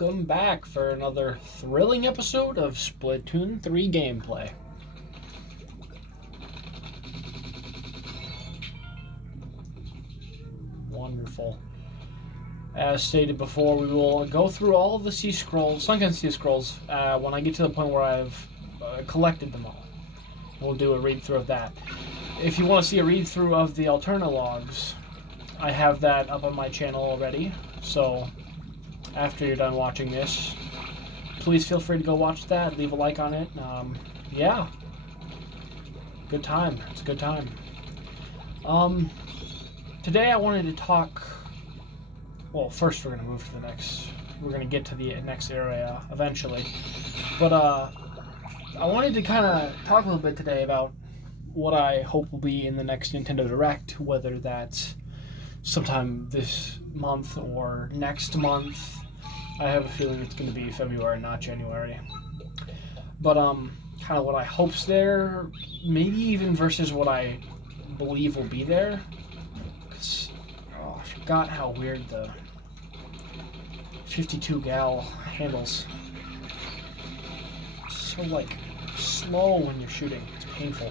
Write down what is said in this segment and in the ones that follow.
welcome back for another thrilling episode of Splatoon 3 gameplay. Wonderful. As stated before, we will go through all of the sea scrolls, sunken sea scrolls, when I get to the point where I've collected them all. We'll do a read-through of that. If you want to see a read-through of the Alterna logs, I have that up on my channel already, so after you're done watching this, please feel free to go watch that, leave a like on it. Yeah. Good time. It's a good time. Today I wanted to talk... Well, first we're going to move to the next... We're going to get to the next area eventually. But, I wanted to kind of talk a little bit today about what I hope will be in the next Nintendo Direct, whether that's sometime this month or next month. I have a feeling it's going to be February, not January. But, kind of what I hope's there, maybe even versus what I believe will be there. Because, I forgot how weird the 52 gal handles. So, slow when you're shooting. It's painful.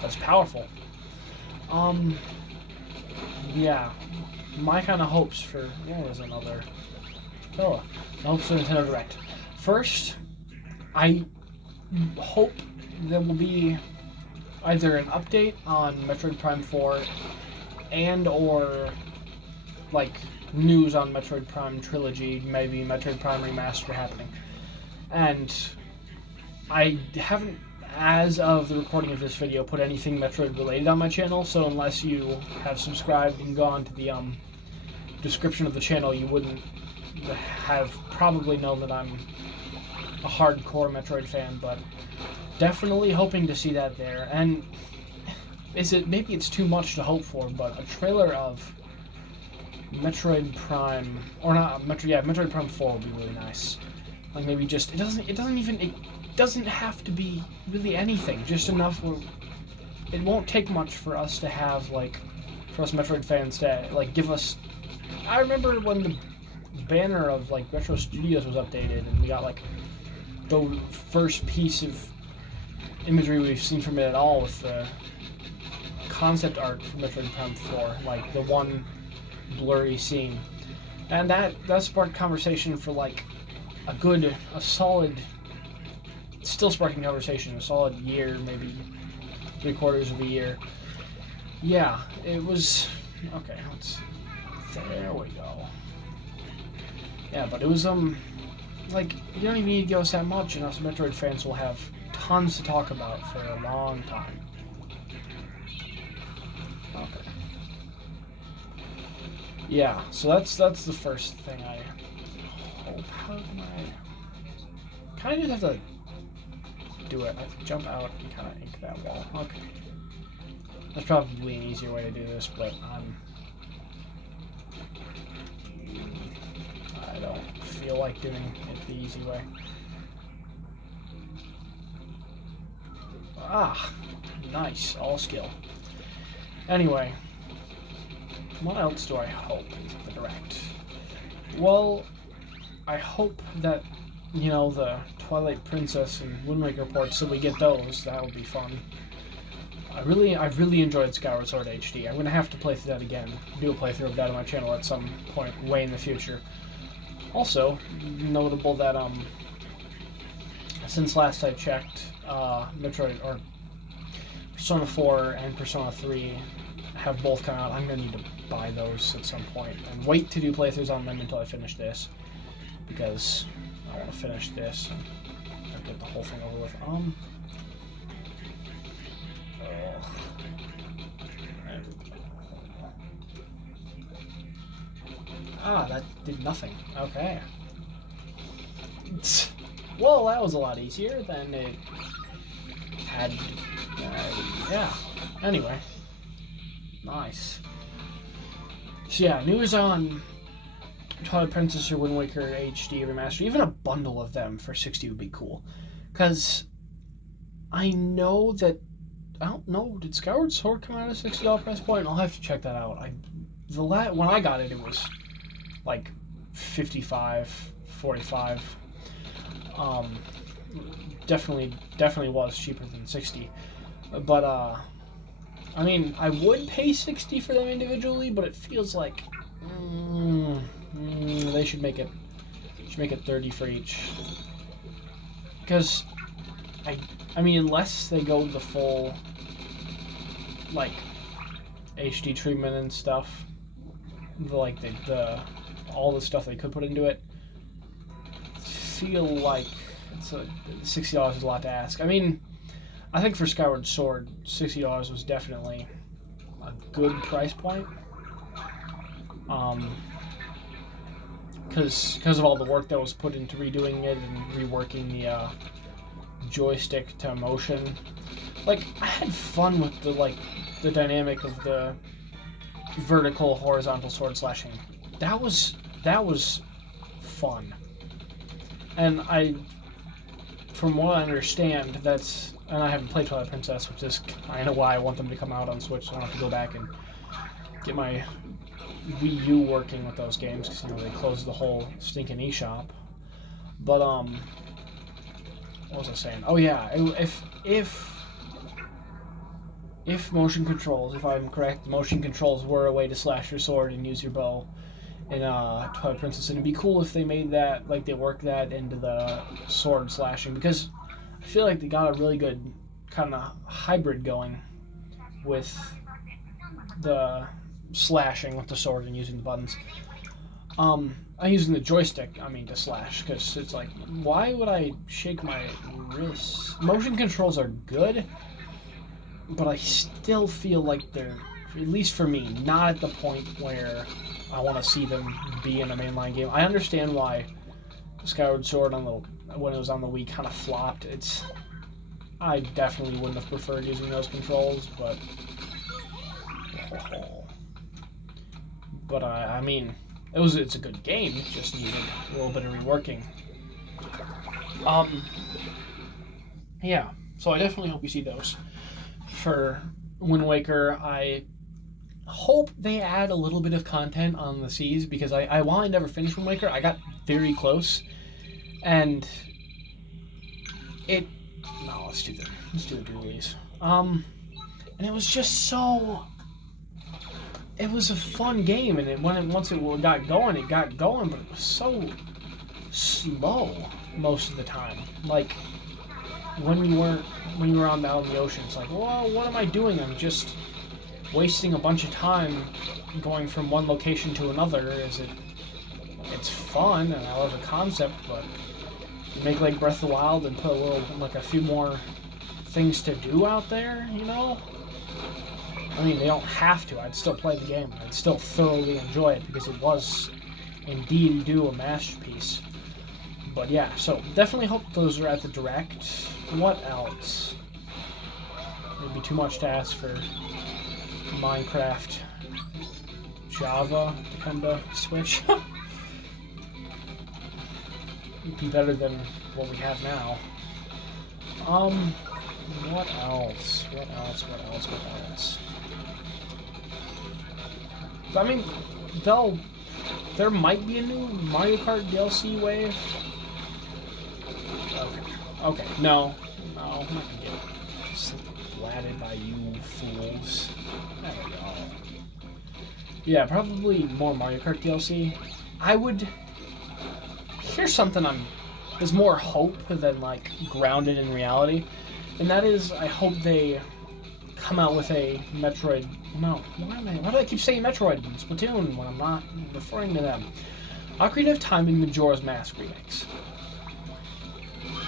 But it's powerful. Yeah. My kind of hopes for... there's another... Oh, hopes for Nintendo Direct. First, I hope there will be either an update on Metroid Prime 4 and or news on Metroid Prime Trilogy, maybe Metroid Prime Remaster happening. And I haven't, as of the recording of this video, put anything Metroid related on my channel, so unless you have subscribed and gone to the description of the channel, you wouldn't have probably known that I'm a hardcore Metroid fan, but definitely hoping to see that there. And maybe it's too much to hope for, but a trailer of Metroid Prime, or not Metroid Prime 4 would be really nice. Like maybe just it doesn't have to be really anything, just enough where it won't take much for us to have for us Metroid fans to give us. I remember when the banner of Retro Studios was updated and we got the first piece of imagery we've seen from it at all with the concept art for Metroid Prime 4, the one blurry scene, and that sparked conversation for a solid, still sparking conversation, a solid year, maybe 3/4 of a year. Yeah, it was okay. There we go. Yeah, but it was, you don't even need to give us that much, and us Metroid fans will have tons to talk about for a long time. Okay. Yeah, so that's the first thing I hope. How can I... kind of just have to do it. I have to jump out and kind of ink that wall. Okay. That's probably an easier way to do this, but I don't feel like doing it the easy way. Ah, nice, all skill. Anyway, what else do I hope is the Direct? Well, I hope that, the Twilight Princess and Wind Waker ports, so we get those. That would be fun. I really enjoyed Skyward Sword HD. I'm gonna have to play through that again. Do a playthrough of that on my channel at some point way in the future. Also, notable that since last I checked, Metroid or Persona 4 and Persona 3 have both come out. I'm gonna need to buy those at some point and wait to do playthroughs on them until I finish this, because I want to finish this and get the whole thing over with. That did nothing. Okay. Well, that was a lot easier than it had. Yeah. Anyway. Nice. So yeah, news on Twilight Princess or Wind Waker HD Remaster, even a bundle of them for $60 would be cool. Because I know that, I don't know, did Skyward Sword come out at a $60 price point? I'll have to check that out. When I got it, it was like $55 $45. Definitely was cheaper than $60. But I mean, I would pay $60 for them individually, but it feels like they should make it $30 for each. Because I mean, unless they go the full like HD treatment and stuff, like the all the stuff they could put into it, feel like $60 is a lot to ask. I mean, I think for Skyward Sword, $60 was definitely a good price point. Because of all the work that was put into redoing it and reworking the joystick to motion. Like, I had fun with the dynamic of the vertical horizontal sword slashing. That was fun. And from what I understand, and I haven't played Twilight Princess, which is kind of why I want them to come out on Switch, so I don't have to go back and get my Wii U working with those games, because, they closed the whole stinking eShop. But, what was I saying? Oh yeah, if motion controls, if I'm correct, motion controls were a way to slash your sword and use your bow in Twilight Princess, and it'd be cool if they made that, like, they worked that into the sword slashing, because I feel like they got a really good kind of hybrid going with the slashing with the sword and using the buttons. I'm using the joystick, to slash, because it's like, why would I shake my wrists? Motion controls are good, but I still feel like they're, at least for me, not at the point where I want to see them be in a mainline game. I understand why Skyward Sword when it was on the Wii kind of flopped. I definitely wouldn't have preferred using those controls, but I mean, it's a good game. It just needed a little bit of reworking. Yeah. So I definitely hope you see those. For Wind Waker, I hope they add a little bit of content on the seas, because while I never finished Wind Waker, I got very close, and let's do the dualies. And it was just it was a fun game, and once it got going, but it was so slow most of the time. Like, when you were out in the ocean, it's like, well, what am I doing? I'm just wasting a bunch of time going from one location to another. It's fun, and I love the concept, but you make like Breath of the Wild and put a few more things to do out there, I mean, they don't have to. I'd still play the game. I'd still thoroughly enjoy it, because it was indeed a masterpiece. But yeah, so definitely hope those are at the Direct. What else? It'd be too much to ask for Minecraft Java to come to Switch. It'd be better than what we have now. What else? I mean, there might be a new Mario Kart DLC wave. Okay. No, I'm not gonna get splatted by you fools. There we go. Yeah, probably more Mario Kart DLC. Here's something there's more hope than, like, grounded in reality, and that is, I hope they come out with a Metroid. No, why do I keep saying Metroid and Splatoon when I'm not referring to them? Ocarina of Time and Majora's Mask remakes.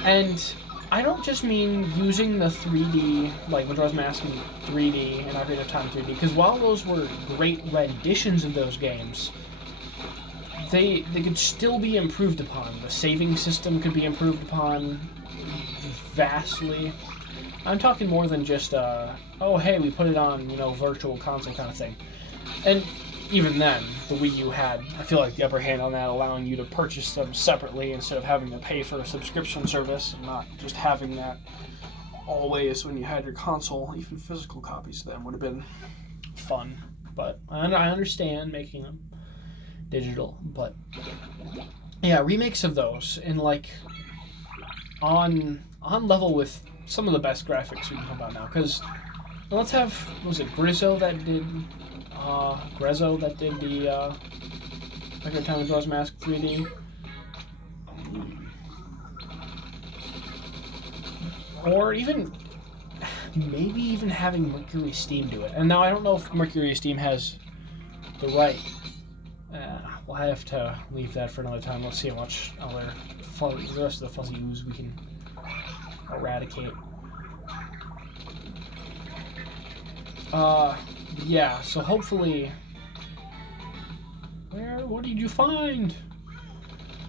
And I don't just mean using the 3D, like Majora's Mask in 3D and Ocarina of Time 3D, because while those were great renditions of those games, they could still be improved upon. The saving system could be improved upon vastly. I'm talking more than just, oh, hey, we put it on, virtual console kind of thing. And even then, the Wii U had, I feel like, the upper hand on that, allowing you to purchase them separately instead of having to pay for a subscription service, and not just having that always when you had your console. Even physical copies of them would have been fun. But I understand making them digital, but Yeah, remakes of those in like on level with some of the best graphics we can come out now. Because let's have, what was it, Grezzo that did the Record Time Majora's Mask 3D. Or even, maybe even having Mercury Steam do it. And now I don't know if Mercury Steam has the right. We'll have to leave that for another time. Let's see how much other the rest of the fuzzy ooze we can eradicate. Yeah, so hopefully... What did you find?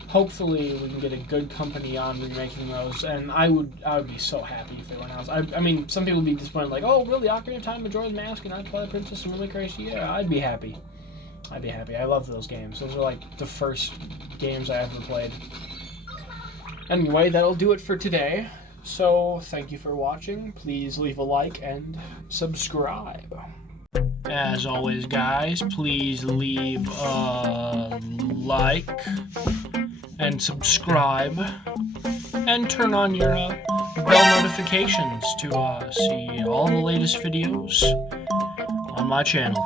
Hopefully we can get a good company on remaking those, and I would be so happy if they went out. I mean, some people would be disappointed, like, oh, really, Ocarina of Time, Majora's Mask, and not Twilight Princess and Wind Waker? Yeah, I'd be happy. I'd be happy. I love those games. Those are like the first games I ever played. Anyway, that'll do it for today. So, thank you for watching. Please leave a like and subscribe. As always, guys, please leave a like and subscribe and turn on your bell notifications to see all the latest videos on my channel.